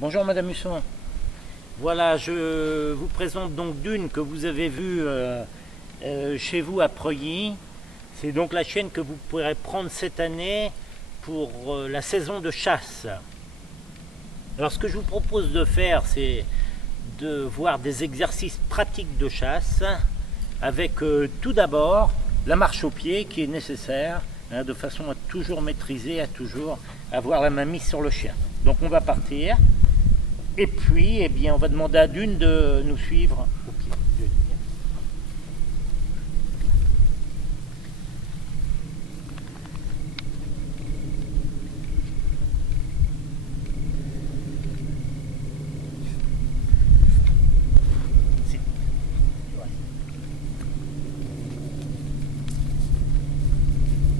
Bonjour Madame Husson. Voilà, je vous présente donc Dune que vous avez vue chez vous à Preuilly. C'est donc la chienne que vous pourrez prendre cette année pour la saison de chasse. Alors ce que je vous propose de faire, c'est de voir des exercices pratiques de chasse avec tout d'abord la marche au pied qui est nécessaire de façon à toujours maîtriser, à toujours avoir la main mise sur le chien. Donc on va partir. Et puis, eh bien, on va demander à Dune de nous suivre au pied.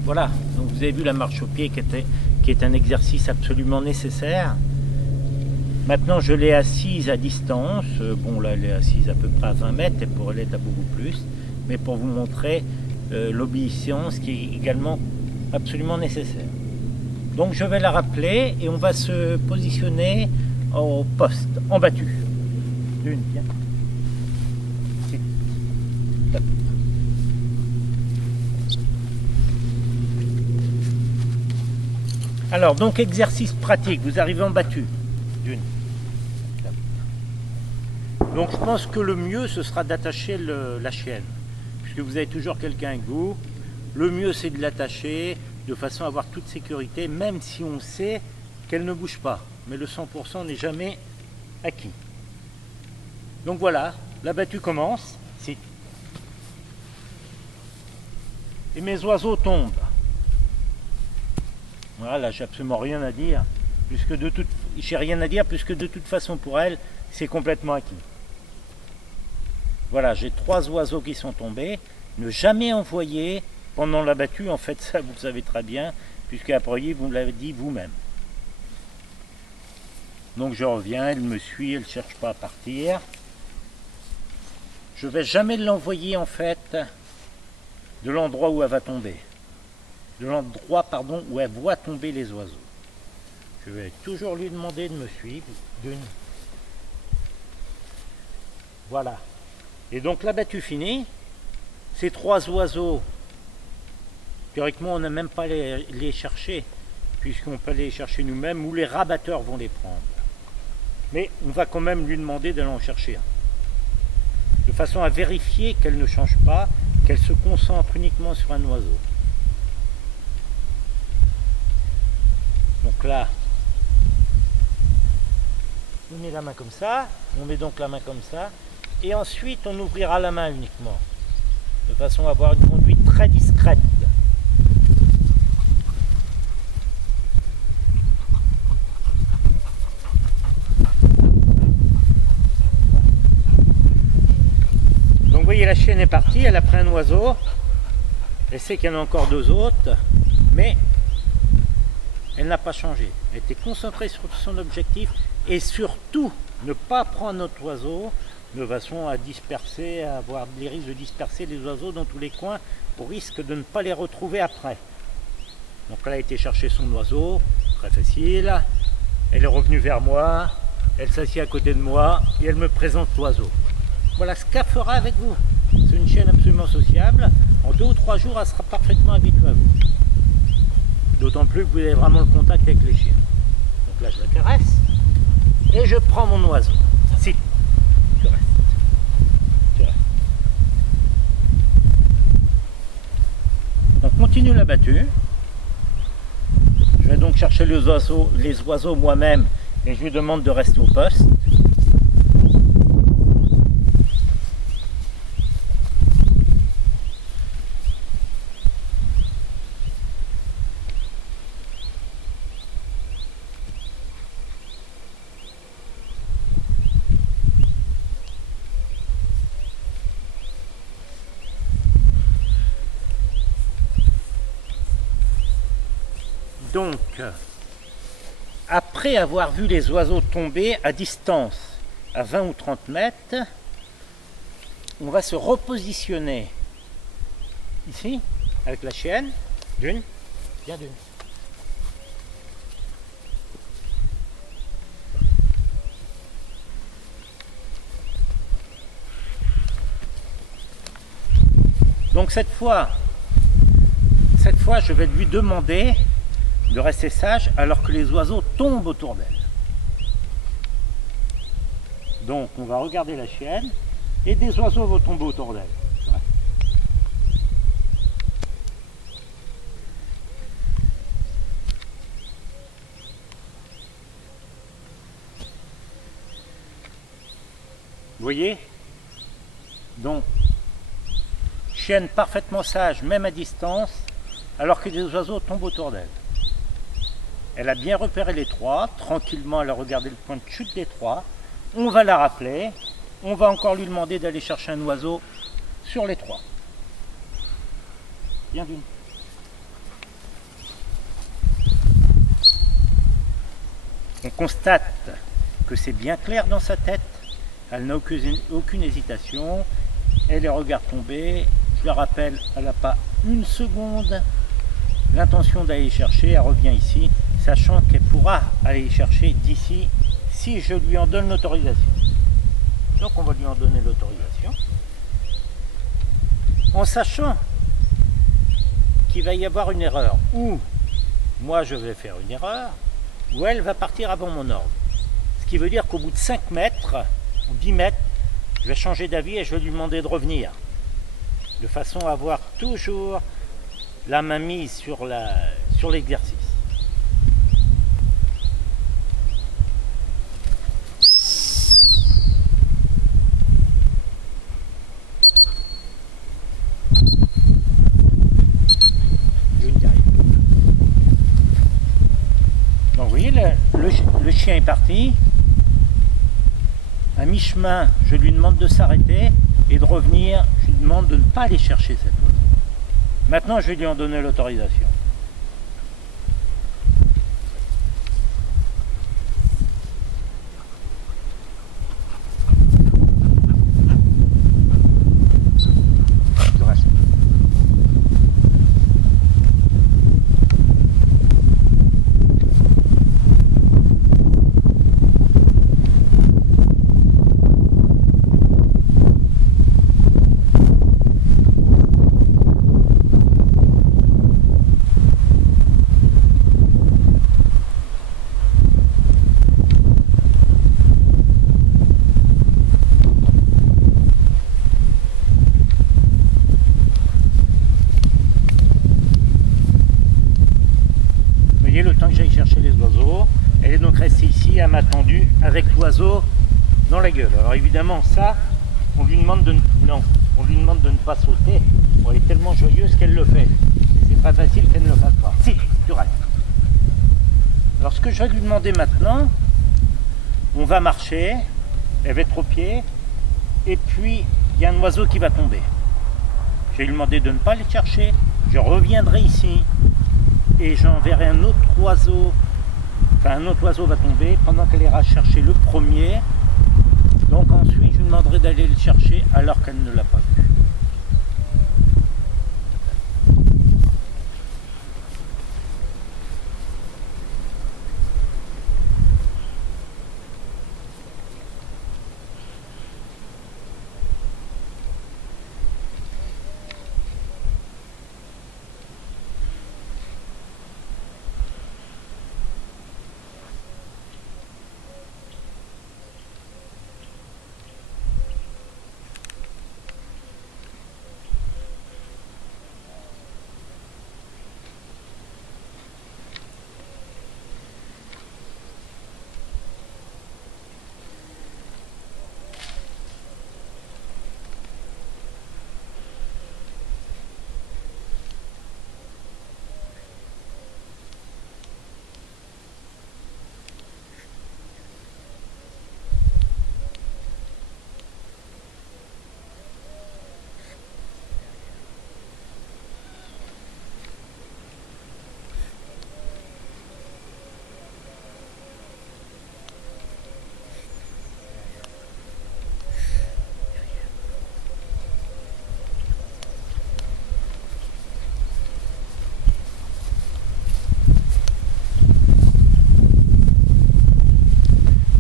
Voilà, donc vous avez vu la marche au pied qui est un exercice absolument nécessaire. Maintenant, je l'ai assise à distance. Bon, là, elle est assise à peu près à 20 mètres, elle pourrait l'être à beaucoup plus. Mais pour vous montrer l'obéissance qui est également absolument nécessaire. Donc, je vais la rappeler et on va se positionner au poste, en battu. Dune, viens. Alors, donc, exercice pratique. Vous arrivez en battu. Dune. Donc je pense que le mieux ce sera d'attacher la chienne, puisque vous avez toujours quelqu'un avec vous. Le mieux c'est de l'attacher de façon à avoir toute sécurité, même si on sait qu'elle ne bouge pas. Mais le 100% n'est jamais acquis. Donc voilà, la battue commence. Si. Et mes oiseaux tombent. Voilà, là j'ai absolument rien à dire, puisque j'ai rien à dire puisque de toute façon pour elle, c'est complètement acquis. Voilà, j'ai 3 oiseaux qui sont tombés. Ne jamais envoyer pendant la battue, en fait ça vous le savez très bien, puisque après vous l'avez dit vous-même. Donc je reviens, elle me suit, elle ne cherche pas à partir. Je ne vais jamais l'envoyer en fait de l'endroit où elle va tomber. De l'endroit, pardon, où elle voit tomber les oiseaux. Je vais toujours lui demander de me suivre. Voilà. Et donc la battue finie, ces 3 oiseaux, théoriquement on n'a même pas les chercher, puisqu'on peut les chercher nous-mêmes, ou les rabatteurs vont les prendre. Mais on va quand même lui demander d'aller en chercher un. De façon à vérifier qu'elle ne change pas, qu'elle se concentre uniquement sur un oiseau. Donc là, on met la main comme ça, on met donc la main comme ça, et ensuite on ouvrira la main uniquement, de façon à avoir une conduite très discrète. Donc vous voyez, la chienne est partie, elle a pris un oiseau, elle sait qu'il y en a encore 2 autres, mais elle n'a pas changé. Elle était concentrée sur son objectif et surtout ne pas prendre notre oiseau de façon à disperser, à avoir les risques de disperser les oiseaux dans tous les coins au risque de ne pas les retrouver après. Donc elle a été chercher son oiseau, très facile. Elle est revenue vers moi, elle s'assied à côté de moi et elle me présente l'oiseau. Voilà ce qu'elle fera avec vous. C'est une chienne absolument sociable. En 2 ou 3 jours, elle sera parfaitement habituée à vous. D'autant plus que vous avez vraiment le contact avec les chiens. Donc là, je la caresse et je prends mon oiseau. Si, tu restes. Tu restes. On continue la battue. Je vais donc chercher les oiseaux lui-même et je lui demande de rester au poste. Donc, après avoir vu les oiseaux tomber à distance, à 20 ou 30 mètres, on va se repositionner ici, avec la chienne. Dune, viens Dune. Donc cette fois, je vais lui demander de rester sage alors que les oiseaux tombent autour d'elle. Donc on va regarder la chienne et des oiseaux vont tomber autour d'elle. Vous voyez? Donc, chienne parfaitement sage, même à distance, alors que des oiseaux tombent autour d'elle. Elle a bien repéré les trois, tranquillement elle a regardé le point de chute des trois. On va la rappeler, on va encore lui demander d'aller chercher un oiseau sur les trois. Bien d'une. On constate que c'est bien clair dans sa tête. Elle n'a aucune hésitation, elle les regarde tomber, je la rappelle, elle n'a pas une seconde l'intention d'aller chercher, elle revient ici, sachant qu'elle pourra aller chercher d'ici si je lui en donne l'autorisation. Donc on va lui en donner l'autorisation, en sachant qu'il va y avoir une erreur, ou moi je vais faire une erreur, ou elle va partir avant mon ordre. Ce qui veut dire qu'au bout de 5 mètres, 10 mètres, je vais changer d'avis et je vais lui demander de revenir, de façon à avoir toujours la main mise sur l'exercice. Donc vous voyez, le chien est parti. À mi-chemin, je lui demande de s'arrêter et de revenir. Je lui demande de ne pas aller chercher cet oiseau. Maintenant, je vais lui en donner l'autorisation. Le temps que j'aille chercher les oiseaux, elle est donc restée ici, elle m'a attendu avec l'oiseau dans la gueule. Alors évidemment ça, on lui demande de ne pas sauter. Bon, elle est tellement joyeuse qu'elle le fait. C'est pas facile qu'elle ne le fasse pas. Si, tu restes. Alors ce que je vais lui demander maintenant, on va marcher, elle va être au pied, et puis il y a un oiseau qui va tomber. Je vais lui demander de ne pas les chercher, je reviendrai ici, et j'enverrai un autre oiseau, enfin un autre oiseau va tomber pendant qu'elle ira chercher le premier. Donc ensuite je lui demanderai d'aller le chercher alors qu'elle ne l'a pas vu.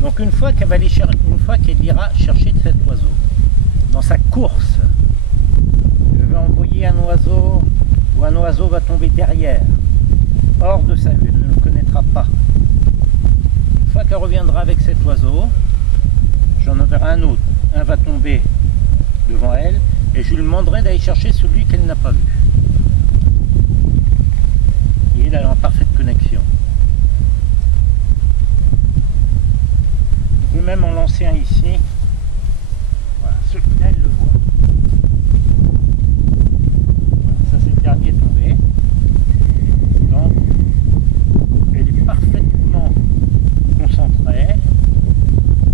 Donc une fois qu'elle ira chercher cet oiseau, dans sa course, je vais envoyer voyez un oiseau ou un oiseau va tomber derrière, hors de sa vue, elle ne le connaîtra pas. Une fois qu'elle reviendra avec cet oiseau, j'en enverrai un autre. Un va tomber devant elle et je lui demanderai d'aller chercher celui qu'elle n'a pas vu. Et il est en parfaite connexion. Je peux même en lancer un ici. Voilà, celui-là, elle le voit. Voilà, ça c'est le dernier tombé. Donc, elle est parfaitement concentrée.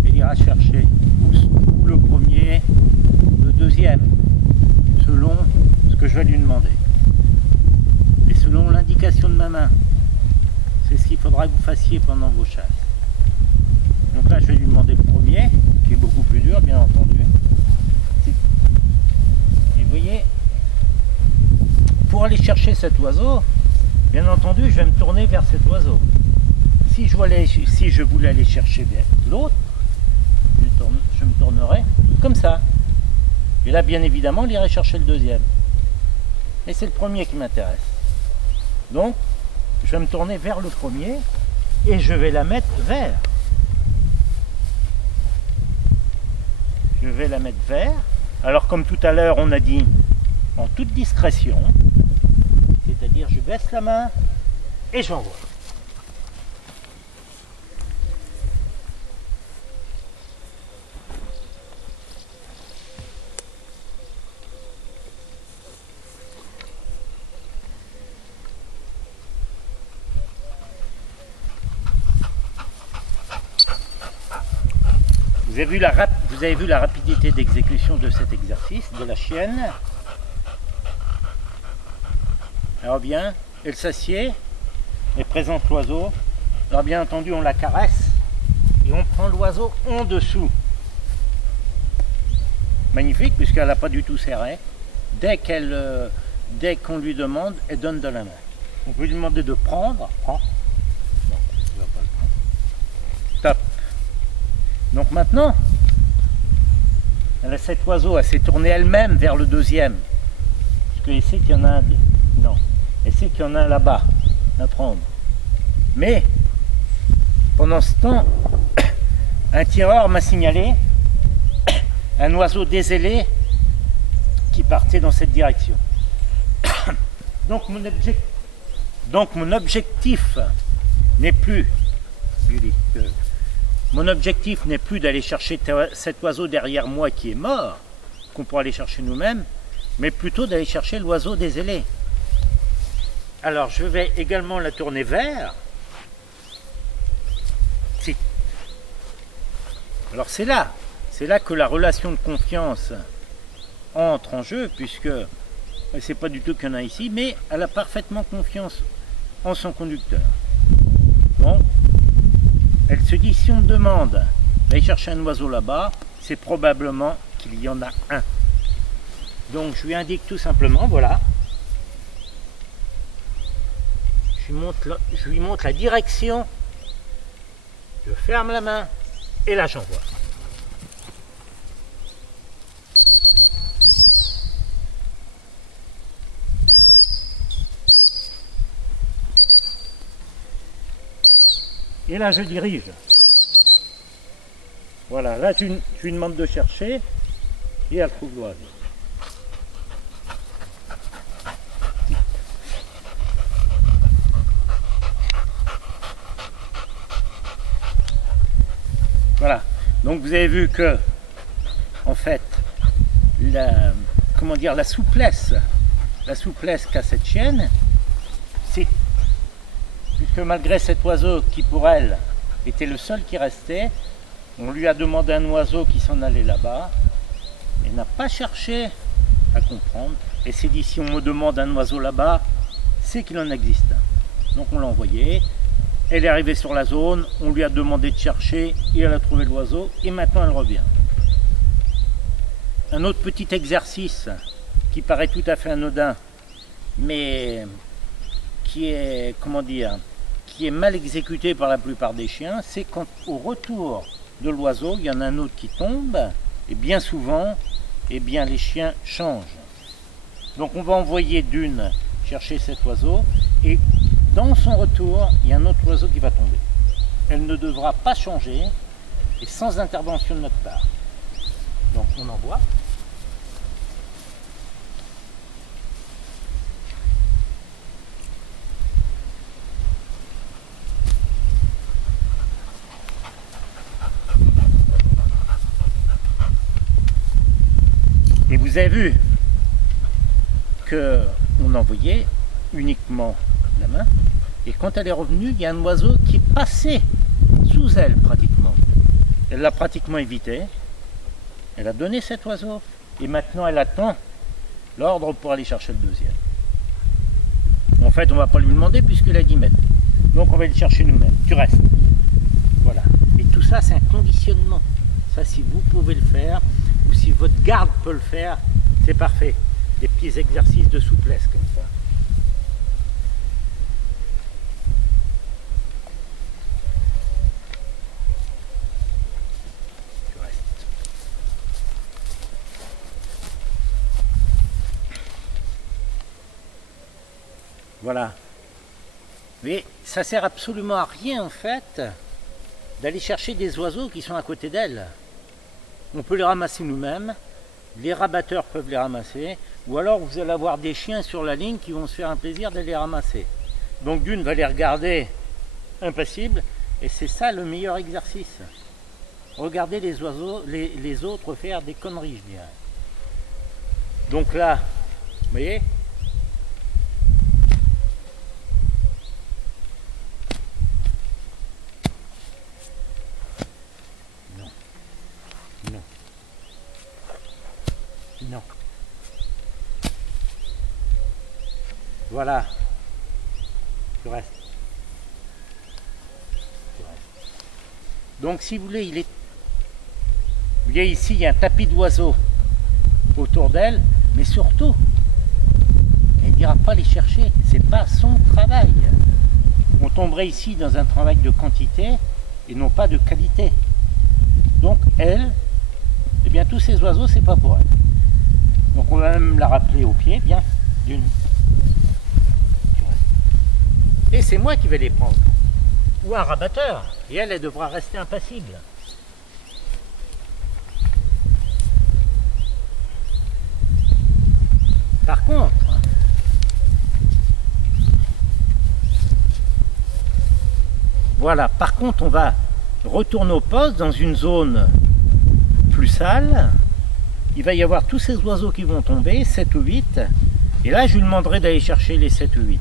Elle ira chercher ou le premier, ou le deuxième, selon ce que je vais lui demander. Et selon l'indication de ma main. C'est ce qu'il faudra que vous fassiez pendant vos chasses. Donc là, je vais lui demander le premier, qui est beaucoup plus dur, bien entendu. Et vous voyez, pour aller chercher cet oiseau, bien entendu, je vais me tourner vers cet oiseau. Si je voulais aller chercher vers l'autre, je me tournerai comme ça. Et là, bien évidemment, il irait chercher le deuxième. Et c'est le premier qui m'intéresse. Donc, je vais me tourner vers le premier et je vais la mettre vers. Je vais la mettre vers. Alors, comme tout à l'heure, on a dit en toute discrétion, c'est-à-dire je baisse la main et j'envoie. Vous avez vu la rapidité d'exécution de cet exercice, de la chienne. Elle revient, elle s'assied, elle présente l'oiseau. Alors bien entendu, on la caresse et on prend l'oiseau en dessous. Magnifique, puisqu'elle n'a pas du tout serré. Dès qu'on lui demande, elle donne de la main. On peut lui demander de prendre. Prends. Non, il ne va pas le prendre. Top. Donc maintenant, cet oiseau, elle s'est tournée elle-même vers le deuxième. Parce qu'elle sait qu'il y en a un. Non, elle sait qu'il y en a un là-bas à prendre. Mais, pendant ce temps, un tireur m'a signalé un oiseau dézélé qui partait dans cette direction. Donc mon objectif n'est plus, Julie, mon objectif n'est plus d'aller chercher cet oiseau derrière moi qui est mort, qu'on pourra aller chercher nous-mêmes, mais plutôt d'aller chercher l'oiseau dézélé. Alors je vais également la tourner vers. Si. Alors c'est là que la relation de confiance entre en jeu, puisque c'est pas du tout qu'il y en a ici, mais elle a parfaitement confiance en son conducteur. Bon. Elle se dit, si on me demande d'aller chercher un oiseau là-bas, c'est probablement qu'il y en a un. Donc je lui indique tout simplement, voilà. Je lui montre la direction. Je ferme la main et là j'envoie. Et là je dirige. Voilà, là je lui demande de chercher et elle trouve l'oiseau. Voilà, donc vous avez vu que en fait la souplesse qu'a cette chienne, c'est puisque malgré cet oiseau qui pour elle était le seul qui restait, on lui a demandé un oiseau qui s'en allait là-bas, elle n'a pas cherché à comprendre, et s'est dit si on me demande un oiseau là-bas, c'est qu'il en existe un. Donc on l'a envoyé, elle est arrivée sur la zone, on lui a demandé de chercher, et elle a trouvé l'oiseau, et maintenant elle revient. Un autre petit exercice qui paraît tout à fait anodin, mais qui est, qui est mal exécuté par la plupart des chiens, c'est quand au retour de l'oiseau, il y en a un autre qui tombe, et bien souvent, eh bien, les chiens changent. Donc on va envoyer Dune chercher cet oiseau et dans son retour, il y a un autre oiseau qui va tomber. Elle ne devra pas changer et sans intervention de notre part. Donc on envoie. Et vous avez vu qu'on envoyait uniquement la main, et quand elle est revenue, il y a un oiseau qui est passé sous elle pratiquement. Elle l'a pratiquement évité, elle a donné cet oiseau, et maintenant elle attend l'ordre pour aller chercher le deuxième. En fait, on ne va pas lui demander puisqu'il a 10 mètres. Donc on va le chercher nous-mêmes. Tu restes. Voilà. Et tout ça, c'est un conditionnement. Ça, si vous pouvez le faire, ou si votre garde peut le faire, c'est parfait. Des petits exercices de souplesse comme ça. Tu restes. Voilà. Mais ça sert absolument à rien en fait d'aller chercher des oiseaux qui sont à côté d'elle. On peut les ramasser nous-mêmes, les rabatteurs peuvent les ramasser, ou alors vous allez avoir des chiens sur la ligne qui vont se faire un plaisir d'aller les ramasser. Donc Dune va les regarder impassibles, et c'est ça le meilleur exercice. Regardez les oiseaux, les autres faire des conneries, je dirais. Donc là, vous voyez ? Non. Voilà. Tu restes. Tu restes. Donc si vous voulez, il est... Vous voyez ici, il y a un tapis d'oiseaux autour d'elle, mais surtout, elle n'ira pas les chercher. C'est pas son travail. On tomberait ici dans un travail de quantité et non pas de qualité. Donc elle, eh bien tous ces oiseaux, c'est pas pour elle. Donc on va même la rappeler au pied, bien, Dune. Et c'est moi qui vais les prendre. Ou un rabatteur. Et elle devra rester impassible. Par contre, voilà, par contre on va retourner au poste dans une zone plus sale. Il va y avoir tous ces oiseaux qui vont tomber, 7 ou 8, et là je lui demanderai d'aller chercher les 7 ou 8.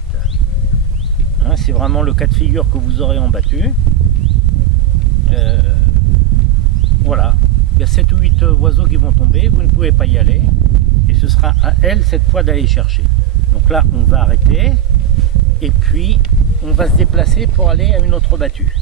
Hein, c'est vraiment le cas de figure que vous aurez en battu. Voilà, il y a 7 ou 8 oiseaux qui vont tomber, vous ne pouvez pas y aller, et ce sera à elle cette fois d'aller chercher. Donc là on va arrêter, et puis on va se déplacer pour aller à une autre battue.